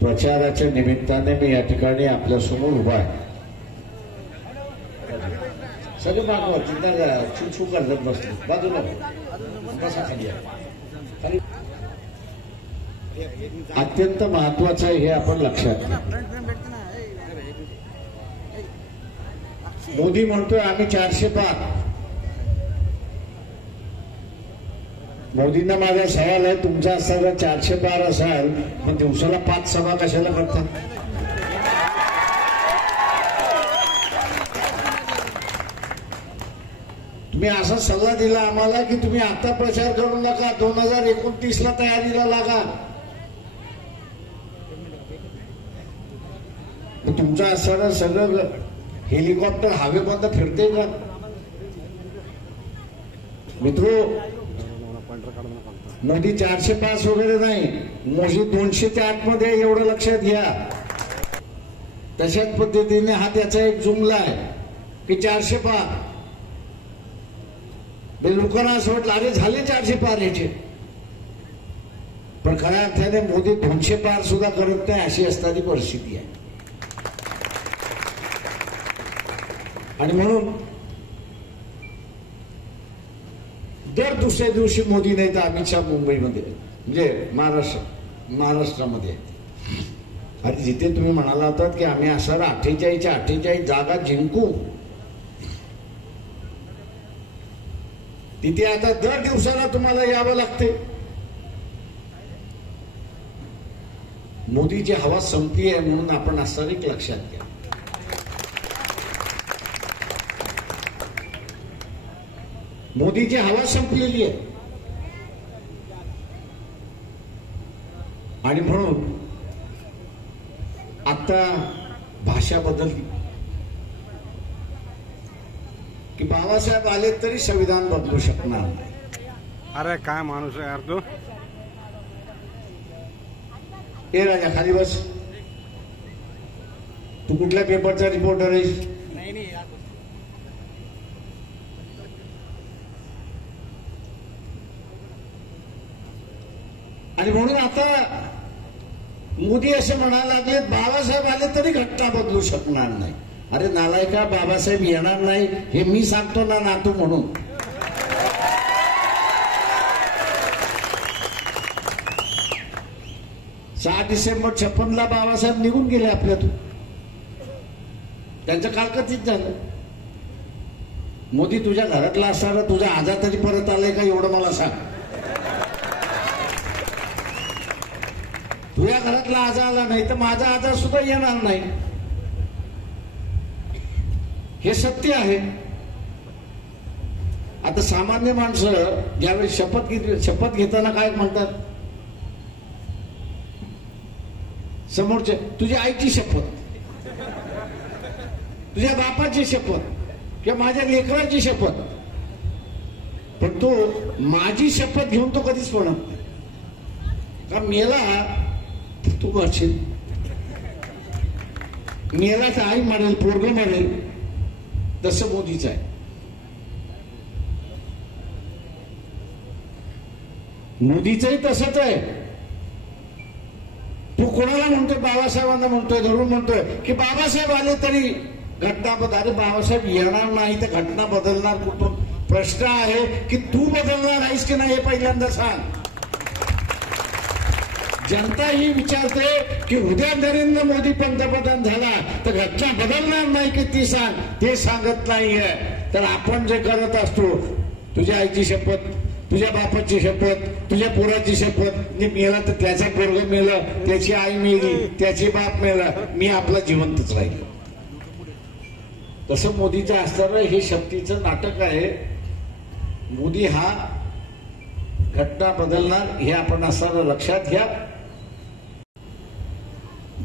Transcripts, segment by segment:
प्रचाराच्या निमित्ताने मी या ठिकाणी आपल्या समोर उभा आहे. सगळे मागवा तिथं छू करत बसले बाजूला बसा खाली. अत्यंत महत्वाचं आहे हे आपण लक्षात घ्या. मोदी म्हणतोय आम्ही 400 पार. मोदींना माझा सवाल आहे, तुमचा असताना 400 पार असाल मग दिवसाला 5 सभा कशाला करता? तुम्ही असा सल्ला दिला आम्हाला की तुम्ही आता प्रचार करू नका, 2029 ला तयारीला लागा. तुमचं असताना सगळं हेलिकॉप्टर हवेमध्ये फिरते का? मित्रो, मोदी 400 पास वगैरे नाही, मोदी 200च्या आतमध्ये एवढं लक्षात घ्या. तशाच पद्धतीने हा त्याचा एक जुमला आहे की 400 पार. लोकांना असं वाटलं अरे झाले 400 पार याचे, पण खऱ्या अर्थाने मोदी 200 पार सुद्धा करत नाही अशी असणारी परिस्थिती आहे. आणि म्हणून दर दुसऱ्या दिवशी मोदी नाही तर अमित शहा मुंबईमध्ये म्हणजे महाराष्ट्रामध्ये. आणि जिथे तुम्ही म्हणाला होतात की आम्ही असं 48 जागा जिंकू, तिथे आता दर दिवसाला तुम्हाला यावं लागते. मोदीची हवा संपली आहे म्हणून आपण असं एक लक्षात घ्या. मोदीची हवा संपलेली आहे. आणि म्हणून आता भाषा बदलली की बाबासाहेब आले तरी संविधान बदलू शकणार नाही. अरे काय माणूस आहे यार तू. ए राजा खाली बस. तू कुठल्या पेपरचा रिपोर्टर आहेस? आणि म्हणून आता मोदी असे म्हणायला लागले बाबासाहेब आले तरी घटना बदलू शकणार नाही. अरे नालायका, बाबासाहेब येणार नाही हे मी सांगतो ना नातू म्हणून. डिसेंबर 56 बाबासाहेब निघून गेले आपल्यातून. त्यांचं कालकथित झालं. मोदी तुझ्या घरातला असताना तुझा आजा तरी परत आलाय का एवढं मला सांग. तुझ्या घरातला आजा आला नाही तर माझा आजार सुद्धा येणार नाही. हे सत्य आहे. आता सामान्य माणसं ज्यावेळी शपथ घेताना काय म्हणतात, समोरचे तुझ्या आईची शपथ, तुझ्या बापाची शपथ किंवा माझ्या लेकराची शपथ, पण तो माझी शपथ घेऊन तो कधीच म्हणत नाही. का मेला तू करशील, मेला तर आई मरेल, पोरग मरेल, तसं मोदीचं आहे. मोदीचंही तसंच आहे. तू कोणाला म्हणतोय? बाबासाहेबांना म्हणतोय, धरून म्हणतोय की बाबासाहेब आले तरी घटना बदल. अरे बाबासाहेब येणार नाही तर घटना बदलणार कुठून? प्रश्न आहे की तू बदलणार आहेस की नाही हे पहिल्यांदा सांग. जनता ही विचारते की उद्या नरेंद्र मोदी पंतप्रधान झाला तर घटना बदलणार नाही की ती सांग. ते सांगत नाहीये. तर आपण जे करत असतो, तुझ्या आईची शपथ, तुझ्या बापाची शपथ, तुझ्या पोराची शपथ, मेला तर त्याचा पोरग मेलं, त्याची आई मेली, त्याची बाप मेला, मी आपला जिवंतच राहील. तसं मोदीचं असताना हे शक्तीचं नाटक आहे. मोदी हा घटना बदलणार हे आपण असताना लक्षात घ्या.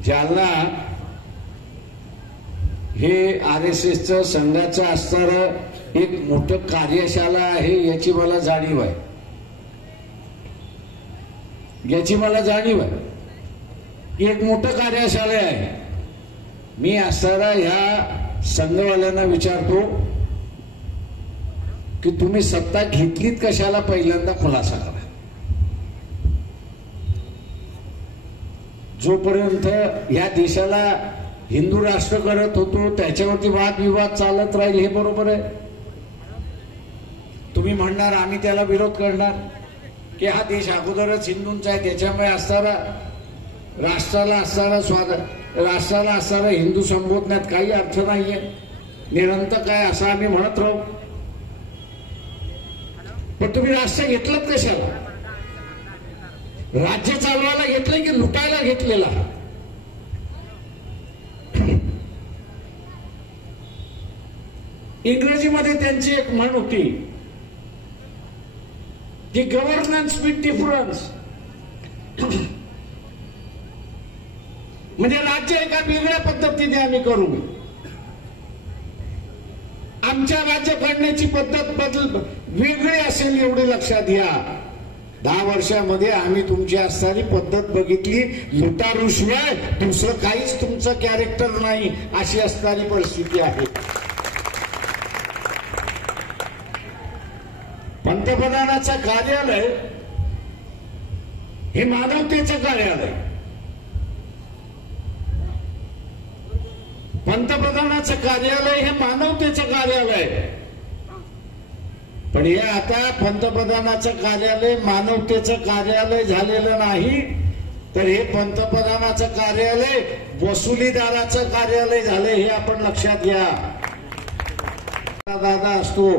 जालना हे RSSचं संघाचं असणारं एक मोठं कार्यशाला आहे याची मला जाणीव आहे. एक मोठं कार्यशाला आहे. मी असणारा ह्या संघवाल्यांना विचारतो की तुम्ही सत्ता घेतलीत कशाला, पहिल्यांदा खुलासा करा. जोपर्यंत या देशाला हिंदू राष्ट्र करत होतो त्याच्यावरती वादविवाद चालत राहील, हे बरोबर आहे. तुम्ही म्हणणार आम्ही त्याला विरोध करणार की हा देश अगोदरच हिंदूंचा आहे, त्याच्यामुळे राष्ट्राला असणारा हिंदू संबोधण्यात काही अर्थ नाहीये, निरंतर काय असं आम्ही म्हणत राहू. पण तुम्ही राष्ट्र घेतलं कशाला? राज्य चालवायला घेतलं की लुटायला घेतलेला? इंग्रजीमध्ये त्यांची एक म्हण होती की गव्हर्नन्स विथ डिफरन्स, म्हणजे राज्य एका वेगळ्या पद्धतीने आम्ही करू. आमच्या राज्य करण्याची पद्धत वेगळी असेल एवढे लक्षात घ्या. 10 वर्षामध्ये आम्ही तुमची असणारी पद्धत बघितली, लुटारूशिवाय दुसरं काहीच तुमचं कॅरेक्टर नाही अशी असणारी परिस्थिती आहे. पंतप्रधानाचं कार्यालय हे मानवतेचं कार्यालय. पंतप्रधानाचं कार्यालय हे मानवतेचं कार्यालय. पण हे आता पंतप्रधानाचं कार्यालय मानवतेचं कार्यालय झालेलं नाही, तर हे पंतप्रधानाचं कार्यालय वसुलीदाराचं कार्यालय झालंय, हे आपण लक्षात घ्या. दादा असतो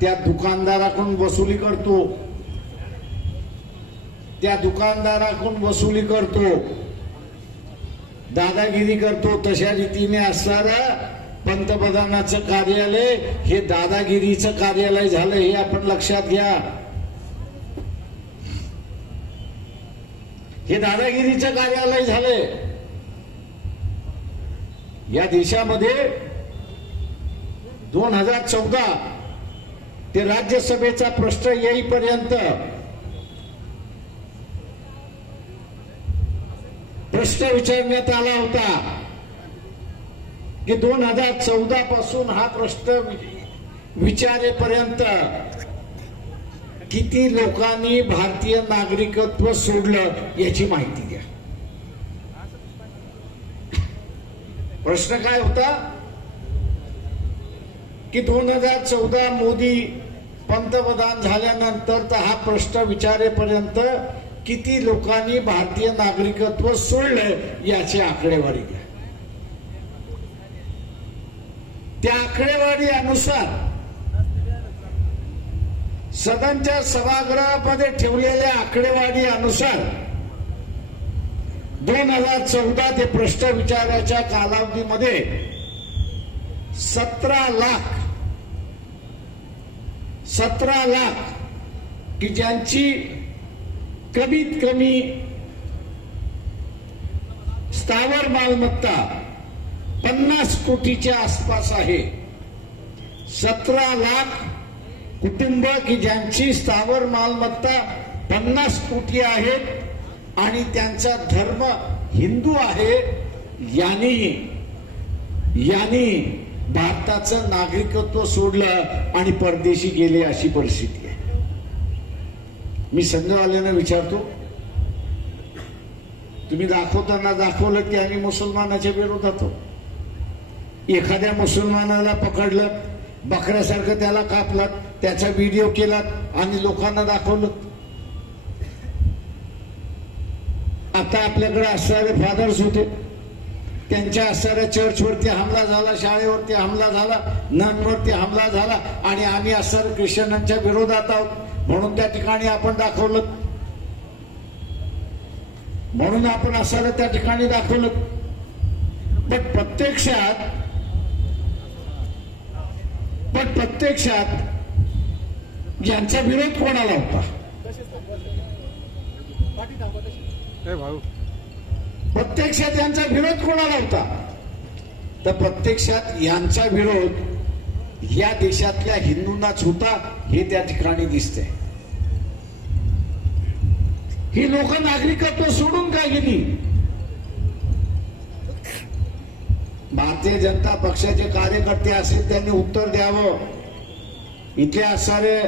त्या दुकानदाराकडून वसुली करतो, त्या दुकानदाराकडून वसुली करतो, दादागिरी करतो. तशा रीतीने असणारं पंतप्रधानाचं कार्यालय हे दादागिरीचं कार्यालय झालं, हे आपण लक्षात घ्या. हे दादागिरीचं कार्यालय झालंय. या देशामध्ये 2014 ते राज्यसभेचा प्रश्न येईपर्यंत प्रश्न विचारण्यात आला होता की 2014 पासून हा प्रश्न विचारेपर्यंत किती लोकांनी भारतीय नागरिकत्व सोडलं याची माहिती द्या. प्रश्न काय होता की 2014 मोदी पंतप्रधान झाल्यानंतर तर हा प्रश्न विचारेपर्यंत किती लोकांनी भारतीय नागरिकत्व सोडलं याची आकडेवारी द्या. त्या आकडेवारी अनुसार सदनच्या सभागृहामध्ये ठेवलेल्या आकडेवारी अनुसार 2014 ते प्रश्न विचाराच्या कालावधीमध्ये 17 लाख की ज्यांची कमीत कमी स्थावर मालमत्ता 50 कोटीच्या आसपास आहे. 17 लाख कुटुंब की ज्यांची स्थावर मालमत्ता 50 कोटी आहेत आणि त्यांचा धर्म हिंदू आहे, यांनी भारताचं नागरिकत्व सोडलं आणि परदेशी गेले अशी परिस्थिती आहे. मी संघवाल्यांना विचारतो, तुम्ही दाखवताना दाखवलं की आम्ही मुसलमानाच्या विरोधात आहोत. एखाद्या मुसलमानाला पकडलं, बकऱ्यासारखं त्याला कापलात, त्याचा व्हिडिओ केलात आणि लोकांना दाखवलं. आता आपल्याकडे असणारे फादर्स होते, त्यांच्या असणाऱ्या चर्चवरती हमला झाला, शाळेवरती हमला झाला, ननवरती हमला झाला आणि आम्ही असणाऱ्या ख्रिश्चनांच्या विरोधात आहोत म्हणून त्या ठिकाणी आपण दाखवलं, म्हणून आपण असणाऱ्या त्या ठिकाणी दाखवलं. पण प्रत्यक्षात यांचा विरोध कोणाला होता? प्रत्यक्षात यांचा विरोध कोणाला होता? तर प्रत्यक्षात यांचा विरोध या देशातल्या हिंदूंनाच होता, हे त्या ठिकाणी दिसतंय. ही लोक नागरिकत्व सोडून काय गेली? भारतीय जनता पक्षाचे कार्यकर्ते असतील त्यांनी उत्तर द्यावं. इथे असणारे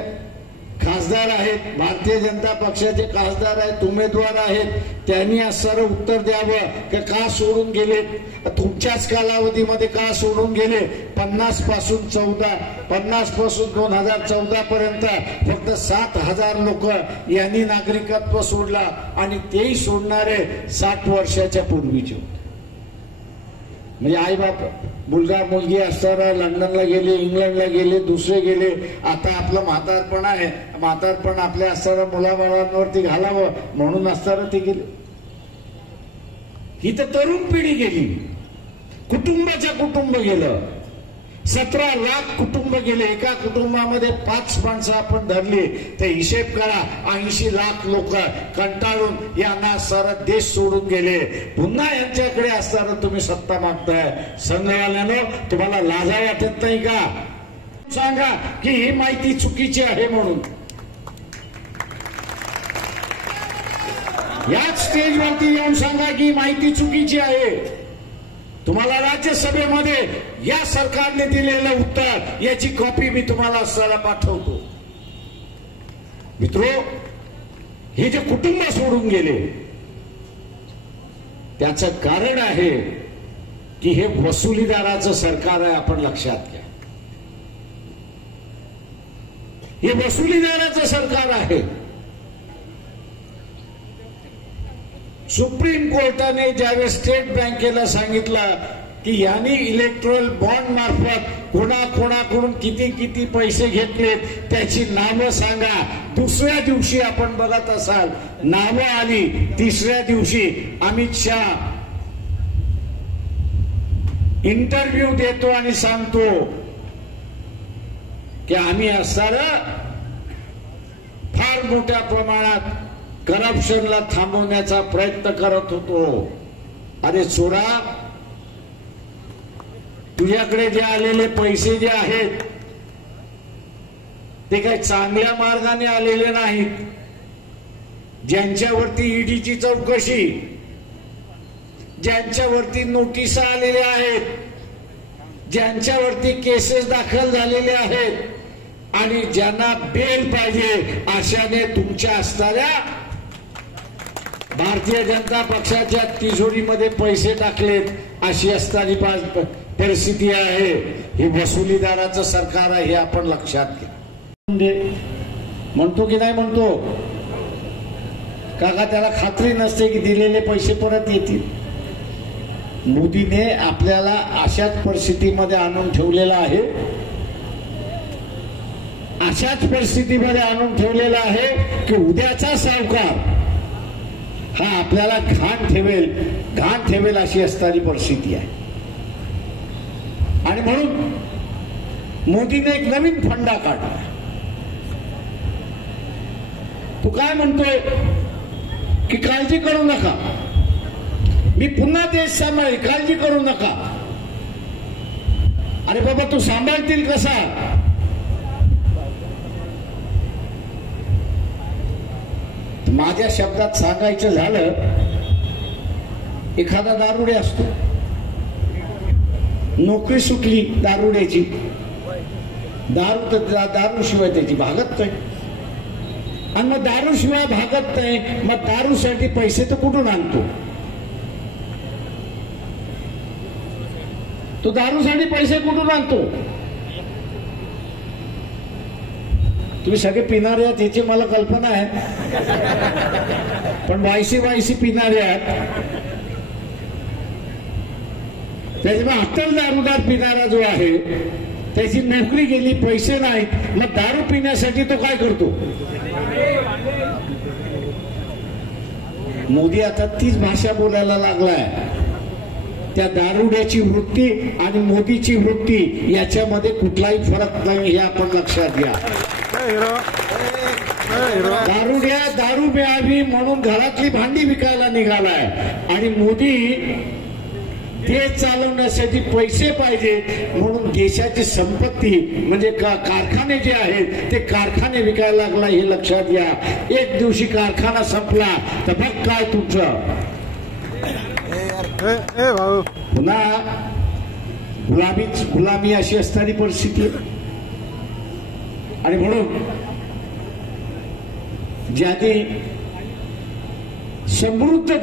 खासदार आहेत, भारतीय जनता पक्षाचे खासदार आहेत, उमेदवार आहेत, त्यांनी असं उत्तर द्यावं की का सोडून गेले, तुमच्याच कालावधीमध्ये का सोडून गेले. 50 पासून 2014 पर्यंत फक्त 7,000 लोक यांनी नागरिकत्व सोडला आणि तेही सोडणारे 60 वर्षाच्या पूर्वीचे. म्हणजे आई बाप, मुलगा मुलगी असताना लंडनला गेले, इंग्लंडला गेले, दुसरे गेले. आता आपलं म्हातारपण आहे, म्हातारपण आपल्या असताना मुलाबाळांवरती घालावं म्हणून असताना ते गेले. ही तर तरुण पिढी गेली, कुटुंबाच्या कुटुंब गेलं. 17 लाख कुटुंब गेले. एका कुटुंबामध्ये 5 माणसं आपण धरली तर हिशेब करा, 80 लाख लोक कंटाळून यांना सारा देश सोडून गेले. पुन्हा यांच्याकडे असताना तुम्ही सत्ता मागताय. संघवाल्यानं तुम्हाला लाजा वाटत नाही का? सांगा की ही माहिती चुकीची आहे म्हणून. याच स्टेजवरती येऊन सांगा की माहिती चुकीची आहे. तुम्हाला राज्यसभेमध्ये या सरकारने दिलेलं उत्तर याची कॉपी मी तुम्हाला असताना पाठवतो. मित्रो, हे जे कुटुंब सोडून गेले त्याचं कारण आहे की हे वसुलीदाराचं सरकार आहे. आपण लक्षात घ्या, हे वसुलीदाराचं सरकार आहे. सुप्रीम कोर्टाने ज्यावेळेस स्टेट बँकेला सांगितलं की यांनी इलेक्ट्रल बॉन्ड मार्फत कोणाकोणाकडून किती किती पैसे घेतलेत त्याची नावं सांगा. दुसऱ्या दिवशी आपण बघत असाल नावं आली. तिसऱ्या दिवशी अमित शहा इंटरव्ह्यू देतो आणि सांगतो की आम्ही असताना फार मोठ्या प्रमाणात करप्शनला थांबवण्याचा प्रयत्न करत होतो. अरे चोरा, तुझ्याकडे जे आलेले पैसे जे आहेत ते काही चांगल्या मार्गाने आलेले नाहीत. ज्यांच्यावरती ईडीची चौकशी, ज्यांच्यावरती नोटिसा आलेल्या आहेत, ज्यांच्यावरती केसेस दाखल झालेले आहेत आणि ज्यांना बेल पाहिजे अशाने तुमच्या असणाऱ्या भारतीय जनता पक्षाच्या तिजोरीमध्ये पैसे टाकलेत, अशी असणारी परिस्थिती आहे. हे वसुलीदाराचं सरकार आहे, हे आपण लक्षात घ्या. म्हणतो की नाही म्हणतो काका, त्याला खात्री नसते की दिलेले पैसे परत येतील. मोदीने आपल्याला अशाच परिस्थितीमध्ये आणून ठेवलेला आहे, अशाच परिस्थितीमध्ये आणून ठेवलेला आहे की उद्याचा सावकार हा आपल्याला घाण ठेवेल अशी असणारी परिस्थिती आहे. आणि म्हणून मोदीने एक नवीन फंडा काढला. तो काय म्हणतोय की काळजी करू नका, मी पुन्हा देश सांभाळेल, काळजी करू नका. अरे बाबा, तू सांभाळतील कसा? माझ्या शब्दात सांगायचं झालं, एखादा दारुडे असतो, नोकरी सुटली दारुड्याची, दारू शिवाय त्याची भागत नाही. आणि मग दारू शिवाय भागत नाही, मग दारूसाठी पैसे तर कुठून आणतो? तो दारूसाठी पैसे कुठून आणतो? तुम्ही सगळे पिणारे आहात याची मला कल्पना आहे, पण वायसी पिणारे आहात. त्याच्यामुळे अट्टल दारूदार पिणारा जो आहे त्याची नोकरी गेली, पैसे नाहीत, मग दारू पिण्यासाठी तो काय करतो? मोदी आता तीच भाषा बोलायला लागलाय. त्या दारुड्याची वृत्ती आणि मोदीची वृत्ती याच्यामध्ये कुठलाही फरक नाही, हे आपण लक्षात घ्या. दारुड्या दारू मिळावी म्हणून घरातली भांडी विकायला निघालाय आणि मोदी देश चालवण्यासाठी पैसे पाहिजे म्हणून देशाची संपत्ती म्हणजे कारखाने जे आहेत ते कारखाने विकायला लागला, हे लक्षात घ्या. एक दिवशी कारखाना संपला तर मग काय तुमचं पुन्हा गुलामी अशी असणारी परिस्थिती. आणि म्हणून ज्यांनी समृद्ध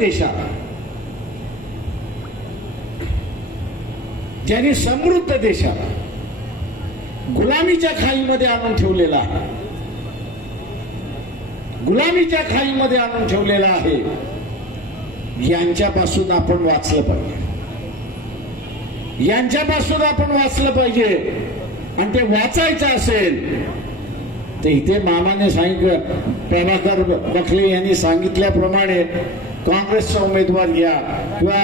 देशाला गुलामीच्या खाईमध्ये आणून ठेवलेला आहे, गुलामीच्या खाईमध्ये आणून ठेवलेला आहे. यांच्यापासून आपण वाचलं पाहिजे, यांच्यापासून आपण वाचलं पाहिजे. आणि ते वाचायचं असेल तर इथे मामाने सांगितलं, प्रभाकर बखले यांनी सांगितल्याप्रमाणे काँग्रेसचा उमेदवार घ्या किंवा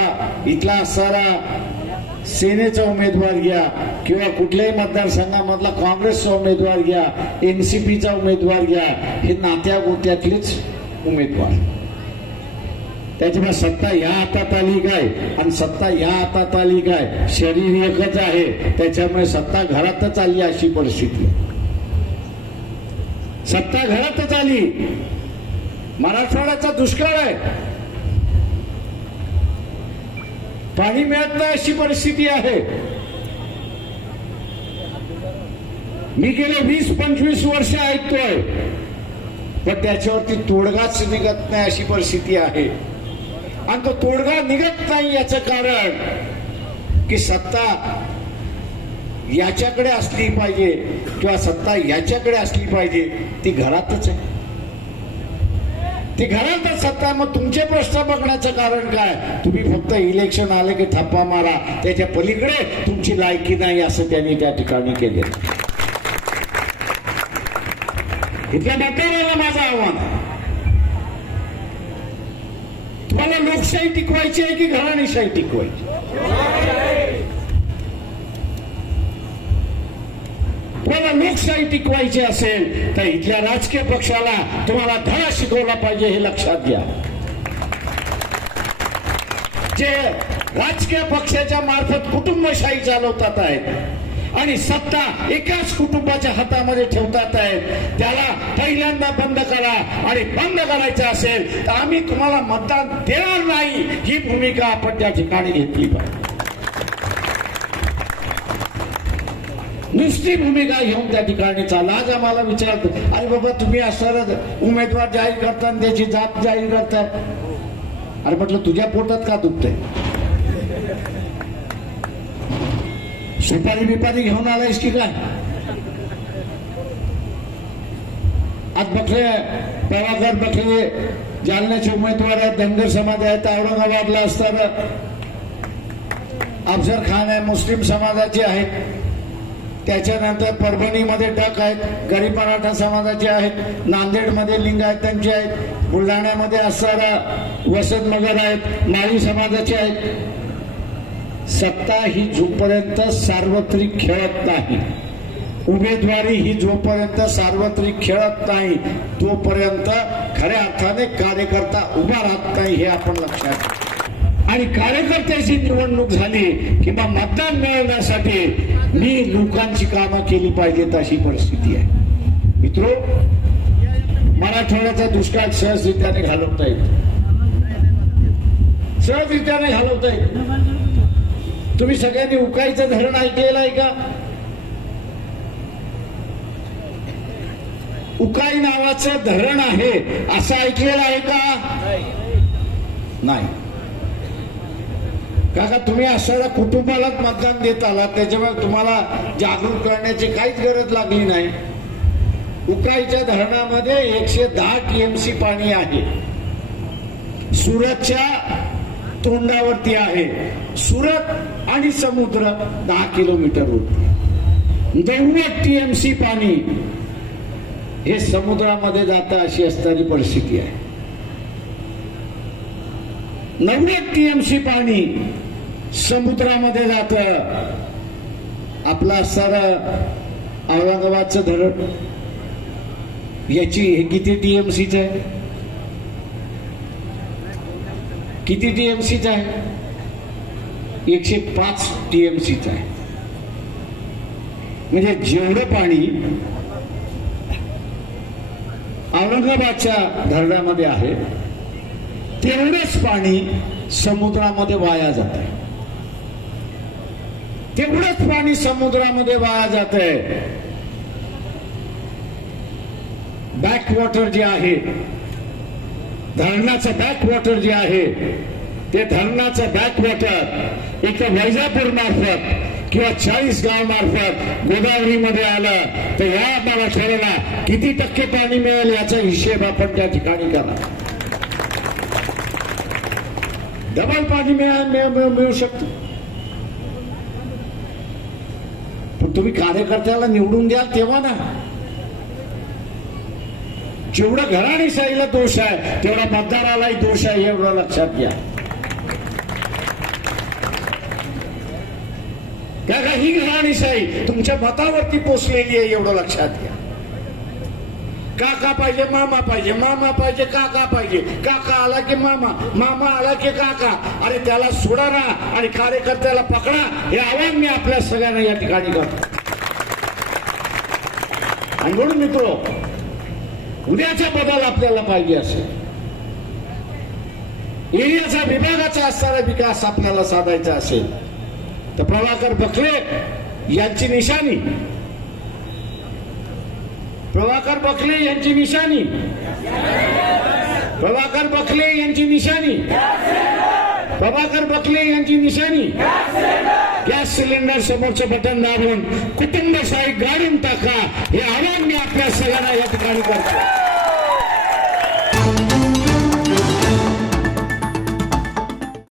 इथला असणारा सेनेचा उमेदवार घ्या किंवा कुठल्याही मतदारसंघामधला काँग्रेसचा उमेदवार घ्या, एनसीपीचा उमेदवार घ्या, हे नात्या गोत्यातलेच उमेदवार. त्याच्यामुळे सत्ता या हातात आली काय आणि सत्ता या हातात आली काय, शरीर एकच आहे. त्याच्यामुळे सत्ता घरातच आली अशी परिस्थिती, सत्ता घरातच आली. मराठवाड्याचा दुष्काळ आहे, पाणी मिळत नाही अशी परिस्थिती आहे. मी गेले 20-25 वर्ष ऐकतोय, पण त्याच्यावरती तोडगाच निघत नाही अशी परिस्थिती आहे. आणि तो तोडगा निघत नाही याचं कारण की सत्ता याच्याकडे असली पाहिजे किंवा सत्ता याच्याकडे असली पाहिजे, ती घरातच आहे, ती घरातच सत्ता. मग तुमचे प्रश्न बघण्याचं कारण काय? तुम्ही फक्त इलेक्शन आले की ठप्पा मारा, त्याच्या पलीकडे तुमची लायकी नाही असं त्यांनी त्या ठिकाणी केले. इथल्या मतदाराला माझं आव्हान आहे, तुम्हाला लोकशाही टिकवायची आहे की घराणेशाही टिकवायची? तुम्हाला लोकशाही टिकवायची असेल तर इथल्या राजकीय पक्षाला तुम्हाला धडा शिकवला पाहिजे, हे लक्षात घ्या. जे राजकीय पक्षाच्या मार्फत कुटुंबशाही चालवतात आहेत आणि सत्ता एकाच कुटुंबाच्या हातामध्ये ठेवतात आहेत, त्याला पहिल्यांदा बंद करा. आणि बंद करायचं असेल तर आम्ही तुम्हाला मतदान देणार नाही, ही भूमिका आपण त्या ठिकाणी घेतली पाहिजे. नुसती भूमिका घेऊन त्या ठिकाणी चालला. आज आम्हाला विचारतो, अरे बाबा तुम्ही असं उमेदवार जाहीर करता आणि त्याची जात जाहीर करताय. अरे म्हटलं तुझ्या पोटात का दुखतंय? सुपारी बिपारी घेऊन आलायस की काय? आज बखले, प्रभाकर बखले जालन्याचे उमेदवार आहेत, धनगर समाज आहेत. औरंगाबादला असताना अफजल खान आहे, मुस्लिम समाजाचे आहेत. त्याच्यानंतर परभणीमध्ये टक आहेत, गरीब मराठा समाजाचे आहेत. नांदेडमध्ये लिंगायतांचे आहेत. बुलढाण्यामध्ये असणारा वसंत मगर आहेत, माळी समाजाचे आहेत. सत्ता ही जोपर्यंत सार्वत्रिक खेळत नाही, उमेदवारी ही जोपर्यंत सार्वत्रिक खेळत नाही, तोपर्यंत खऱ्या अर्थाने कार्यकर्ता उभा राहत नाही, हे आपण लक्षात घ्या. आणि कार्यकर्त्याची निवडणूक झाली किंवा मतदान मिळवण्यासाठी मी लोकांची कामं केली पाहिजेत अशी परिस्थिती आहे. मित्रो, मराठवाड्याचा दुष्काळ सहजरित्याने घालवता येतो, सहजरित्याने घालवता येतो. तुम्ही सगळ्यांनी उकाईचं धरण ऐकलेलं आहे का? उकाई नावाचं धरण आहे असं ऐकलेलं आहे का? नाही. काका तुम्ही असणाऱ्या कुटुंबालाच मतदान देत आला, त्याच्यामुळे तुम्हाला जागृत करण्याची काहीच गरज लागली नाही. उकाईच्या धरणामध्ये 110 TMC पाणी आहे. सुरतच्या तोंडावरती आहे. सुरत आणि समुद्र 10 किलोमीटरवरती 90 TMC पाणी हे समुद्रामध्ये जातं अशी असणारी परिस्थिती आहे. 90 TMC पाणी समुद्रामध्ये जात. आपला असणारं औरंगाबादचं धरण याची हे किती TMCच आहे? किती TMCच आहे? 105 TMCच आहे. म्हणजे जेवढं पाणी औरंगाबादच्या धरणामध्ये आहे तेवढंच पाणी समुद्रामध्ये वाया जात आहे. तेवढंच पाणी समुद्रामध्ये वाया जात आहे. बॅकवॉटर जे आहे, धरणाचं बॅकवॉटर जे आहे, ते धरणाचं बॅकवॉटर एक वैजापूर मार्फत किंवा 40 गाव मार्फत गोदावरीमध्ये आलं तर या मराठवाड्याला किती टक्के पाणी मिळेल याचा हिशेब आपण त्या ठिकाणी करा. डबल पाणी मिळू शकतं. पण तुम्ही कार्यकर्त्याला निवडून द्याल तेव्हा ना. जेवढं घराणेशाहीला दोष आहे तेवढा मतदारालाही दोष आहे, एवढं लक्षात घ्या. का ही घराणेशाही तुमच्या मतावरती पोचलेली आहे, एवढं लक्षात घ्या. काका पाहिजे, मामा पाहिजे, मामा पाहिजे, काका पाहिजे, काका आला की मामा, मामा आला की काका. अरे त्याला सोडा ना आणि कार्यकर्त्याला पकडा, हे आव्हान मी आपल्या सगळ्यांना या ठिकाणी करतो. आणि म्हणून मित्रो, उद्याचा बदल आपल्याला पाहिजे असेल, एरियाचा विभागाचा असणारा विकास आपल्याला साधायचा असेल तर प्रभाकर बखले यांची निशाणी, प्रभाकर बखले यांची निशाणी, प्रभाकर बखले यांची निशाणी, प्रभाकर बखले यांची निशाणी. गॅस सिलेंडर समोरचं बटन दाबून कुटुंबशाही गाडून टाका, हे आव्हान मी आपल्या सगळ्यांना या ठिकाणी करतो.